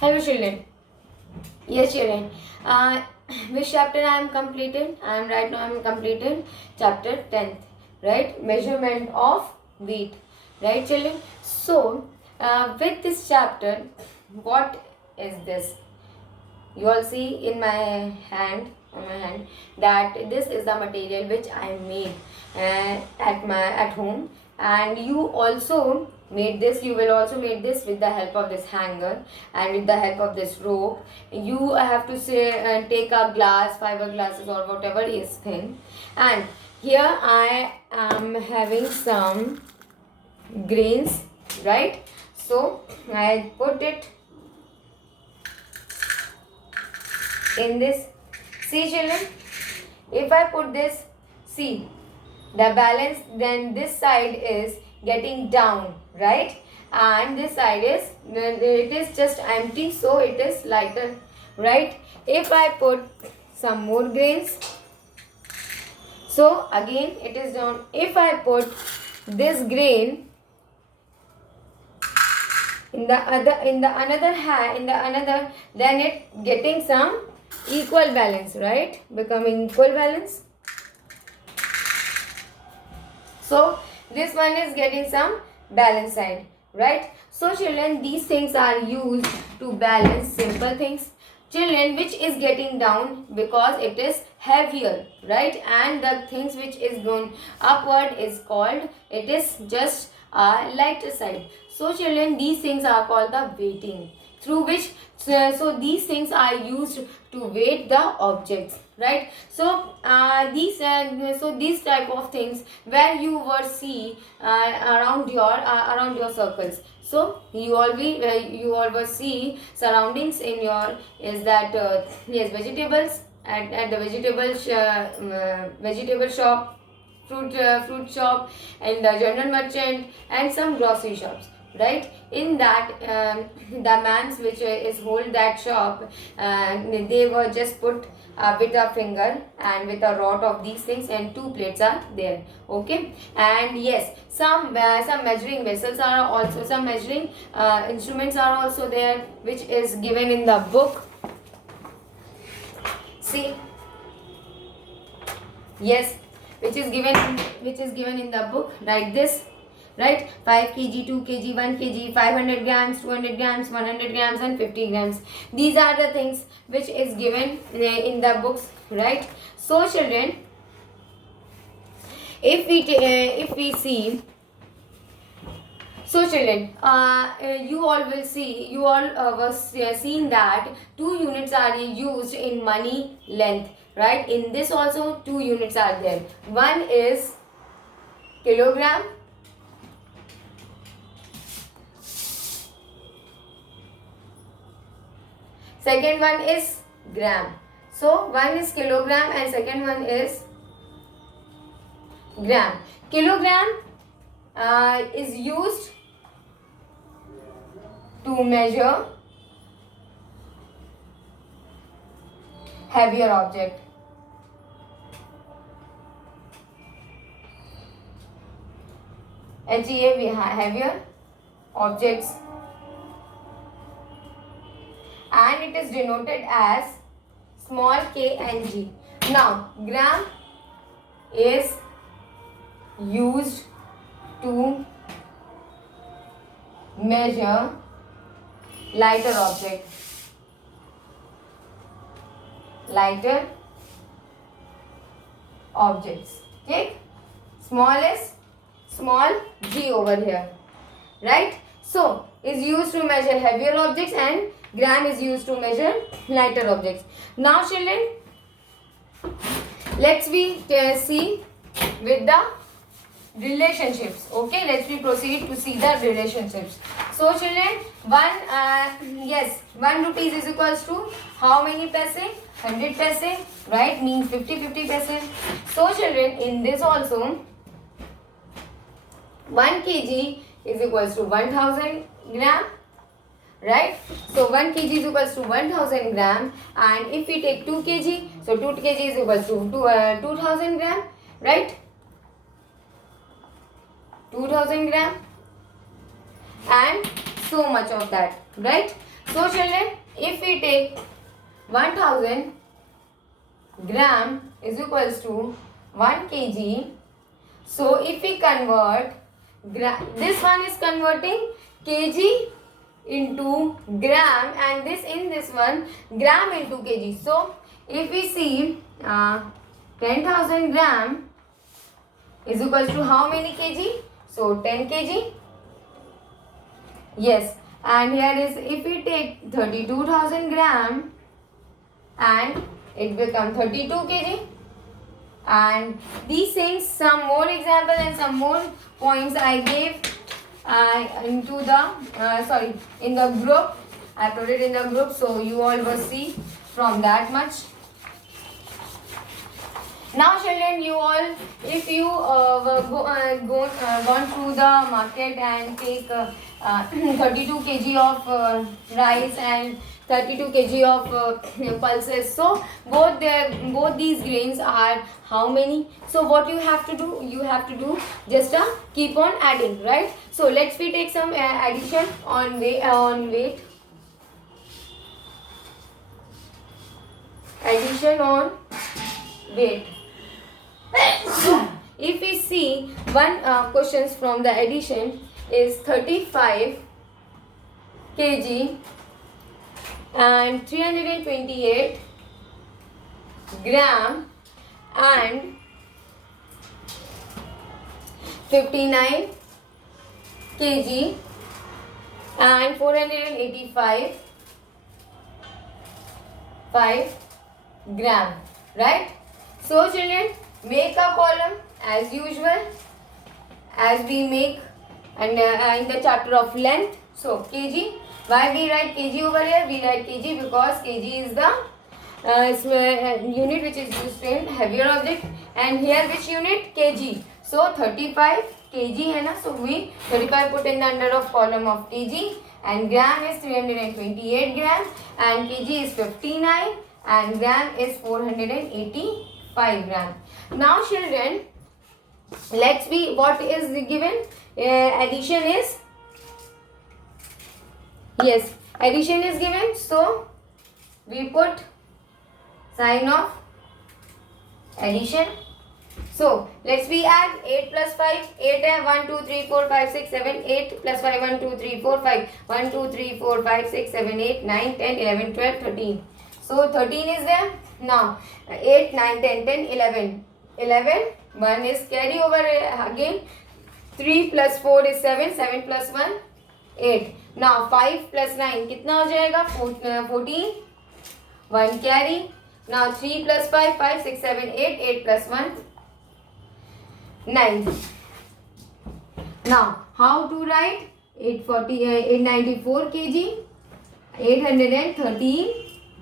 Hello children. Yes children. Which chapter I am completed? Right now I am completed chapter 10th. Right? Measurement of wheat. Right children? So with this chapter, what is this? You all see in my hand, on my hand, that this is the material which I made at home, and you also made this. You will also make this with the help of this hanger and with the help of this rope. You have to say take a glass, fiber glasses or whatever is thing, and here I am having some grains, right? So I put it in this. See children, if I put this, see the balance, then this side is getting down, right? And this side is, it is just empty, so it is lighter, right? If I put some more grains, so again it is down. If I put this grain in the another, then it getting some equal balance, right? Becoming equal balance. So this one is getting some balance side, right? So children, these things are used to balance simple things. Children, which is getting down because it is heavier, right? And the things which is going upward is called, it is just a lighter side. So children, these things are called the weighting, through which so these things are used to weight the objects, right? So these type of things where you will see around your circles. So you always see surroundings in your, is that yes, vegetables at the vegetable shop, fruit shop, and the general merchant, and some grocery shops, right? In that the mans which is hold that shop, they were just put with a finger and with a rod of these things, and two plates are there, okay? And yes, some measuring vessels are also, some measuring instruments are also there, which is given in the book. See, yes, which is given in the book, like this, right? 5 kg, 2 kg, 1 kg, 500 grams, 200 grams, 100 grams, and 50 grams. These are the things which is given in the books, right? So children, if we see, so children, you all will see, you all was seeing that 2 units are used in money length, right? In this also 2 units are there. One is kilogram, second one is gram. So one is kilogram and second one is gram. Kilogram is used to measure heavier object. HEAV, heavier objects, and it is denoted as small k and g. Now gram is used to measure lighter object, lighter objects, okay? Small is small g over here, right? So is used to measure heavier objects, and gram is used to measure lighter objects. Now children, let's see with the relationships, okay? Let's proceed to see the relationships. So children, 1 rupees is equals to how many paise? 100 paise, right? Means 50 paise. So children, in this also 1 kg is equals to 1000 gram, right? So 1 kg is equals to 1000 gram, and if we take 2 kg, so 2 kg is equals to 2000 gram, right? 2000 gram, and so much of that. right? So children, if we take 1000 gram is equals to 1 kg, so if we convert this one is converting kg into gram, and this one gram into kg. So if we see 10,000 gram is equals to how many kg? So 10 kg. Yes, and here is if we take 32,000 gram and it become 32 kg. And these things, some more example and some more points I gave into the in the group. I put it in the group, so you all will see from that much. Now children, you all, if you gone through the market and take 32 kg of rice and 32 kg of pulses, so both these grains are how many? So what you have to do? You have to do just keep on adding, right? So let's we take some addition on weight. Addition on weight. If we see one questions from the addition is 35 kg and 328 gram and 59 kg and 485 gram, right? So children, make a column as usual as we make and in the chapter of length. So kg, why we write kg over here? We write kg because kg is the unit which is used in heavier object, and here which unit? Kg. So 35 kg hai na, so we 35 put in the under of column of kg, and gram is 328 gram and kg is 59 and gram is 485 gram. Now children, let's be, what is given? Addition is, yes, addition is given, so we put sign of addition. So let's we add 8 plus 5, 8 है 1 2 3 4 5 6 7 8 plus 5 1 2 3 4 5 1 2 3 4 5 6 7 8 9 10 11 12 13. So 13 is there. Now 8 9 10 10 11 11, 1 is carry over again, 3 plus 4 is 7, 7 plus 1 8. Now 5 plus 9 कितना हो जाएगा? 14, 1 carry. Now 3 plus 5, 5 6 7 8, 8 plus 1 9. Now how to write? 894 kg, 813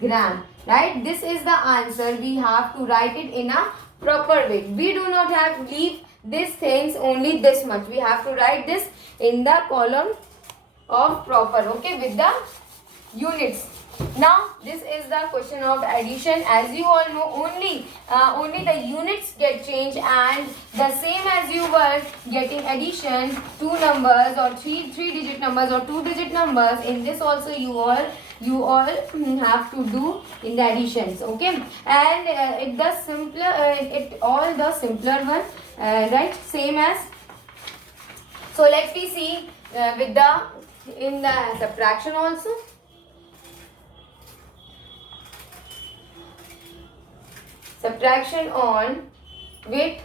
gram, right? This is the answer. We have to write it in a proper way. We do not have leave these things only this much. We have to write this in the column of proper, okay, with the units. Now this is the question of addition. As you all know, only the units get changed, and the same as you were getting addition, two numbers or three digit numbers or two digit numbers, in this also you all have to do in the additions, okay? And it the simpler one, right? Same as. So let's we see with the in the subtraction also. Subtraction on weight.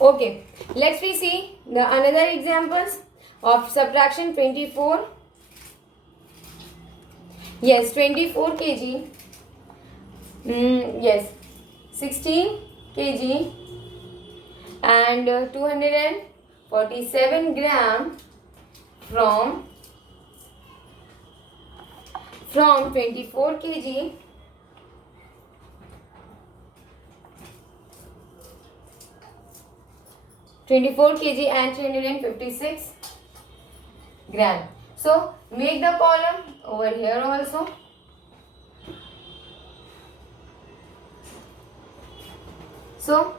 Okay, let's we see the another examples of subtraction. 24. Yes, 24 kg. Yes, 16 kg and 247 gram from 24 kg. 24 kg and 356 gram. So make the column over here also. So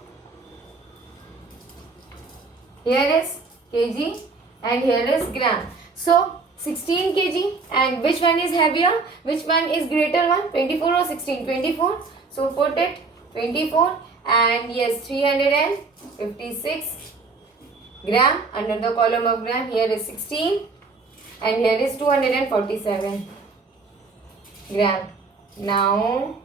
here is kg and here is gram. So 16 kg, and which one is heavier, which one is greater one, 24 or 16? 24. So put it 24, and yes, 356 gram under the column of gram. Here is 16 and here is 247 gram. Now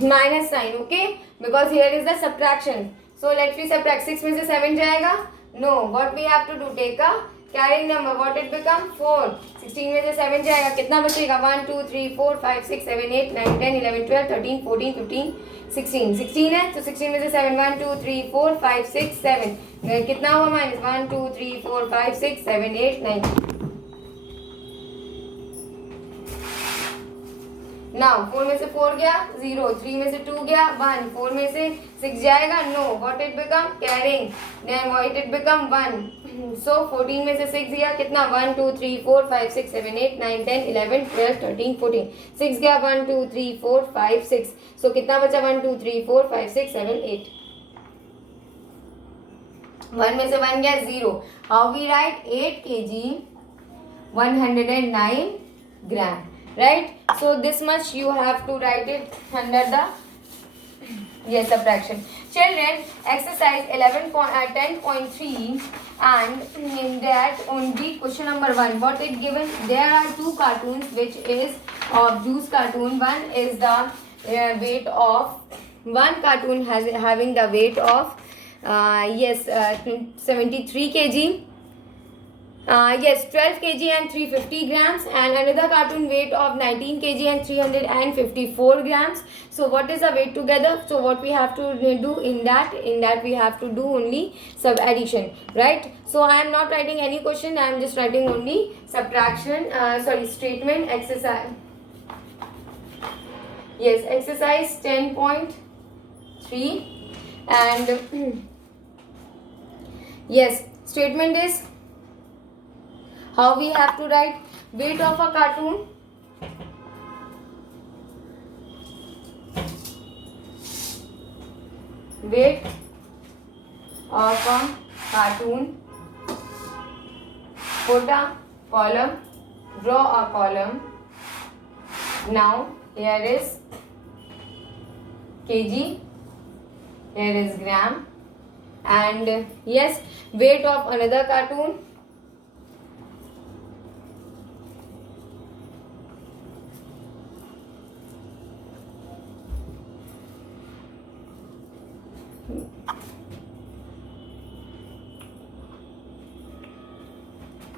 minus sign, okay, because here is the subtraction. So let me subtract. 6 में से 7 जाएगा? No. What we have to do? Take a carrying number. What it become? 4. 16 में से 7 जाएगा, कितना बचेगा? 1 2 3 4 5 6 7 8 9 10 11 12 13 14 15 16. 16 है तो 16 में से 7, 1 2 3 4 5 6 7, कितना हुआ माइनस? 1 2 3 4 5 6 7 8 9. नाउ 4 में से 4 गया 0, 3 में से 2 गया 1, 4 में से 6 जाएगा? No. What it become? Carrying. Then what it become? 1. So 14 में से 6 गया, कितना? 1 2 3 4 5 6 7 8 9 10 11 12 13 14. 6 गया, 1 2 3 4 5 6. सो कितना बचा? 1 2 3 4 5 6 7 8. 1 में से 1 गया 0. How we write? 8 kg 109 gram. Right? So this much you have to write it under the subtraction. Children, exercise 10.3, and in that only question number 1, what is given? There are two cartoons which is of juice cartoon. One is the weight of, one cartoon having the weight of 73 kg. 12 kg and 350 grams, and another cartoon weight of 19 kg and 354 grams. So what is the weight together? So what we have to do in that we have to do only sub addition, right? So I am not writing any question, I am just writing only subtraction, statement exercise. Yes, exercise 10.3, and yes, statement is how we have to write weight of a cartoon. Weight of a cartoon. Put a column, draw a column. Now here is kg, here is gram, and yes, weight of another cartoon.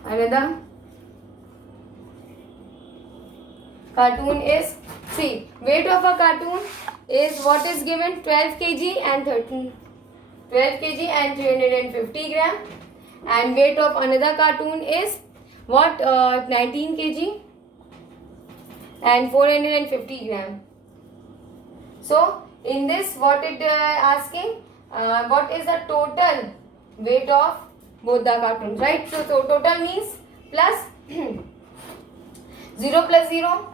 Another cartoon is, see, weight of a cartoon is what is given? 12 kg and 350 gram, and weight of another cartoon is what? 19 kg and 450 gram. So in this, what it asking? What is the total weight of both the cartoons, right? So total means plus 0 plus 0,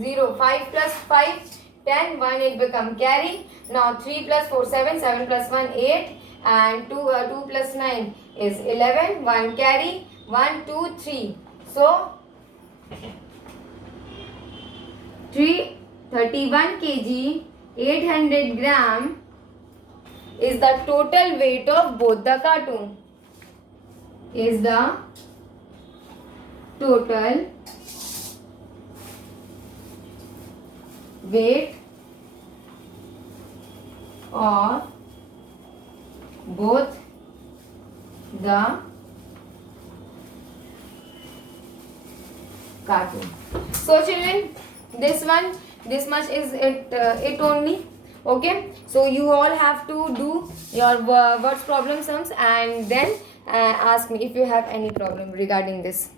0, 5 plus 5, 10, 1, it become carry. Now 3 plus 4, 7, 7 plus 1, 8, and 2 plus 9 is 11, 1 carry, 1, 2, 3. So 31 kg, 800 gram is the total weight of both the cartoon. Is the total weight of both the cartoon. So children, this much is it only. Okay, so you all have to do your words problem sums, and then ask me if you have any problem regarding this.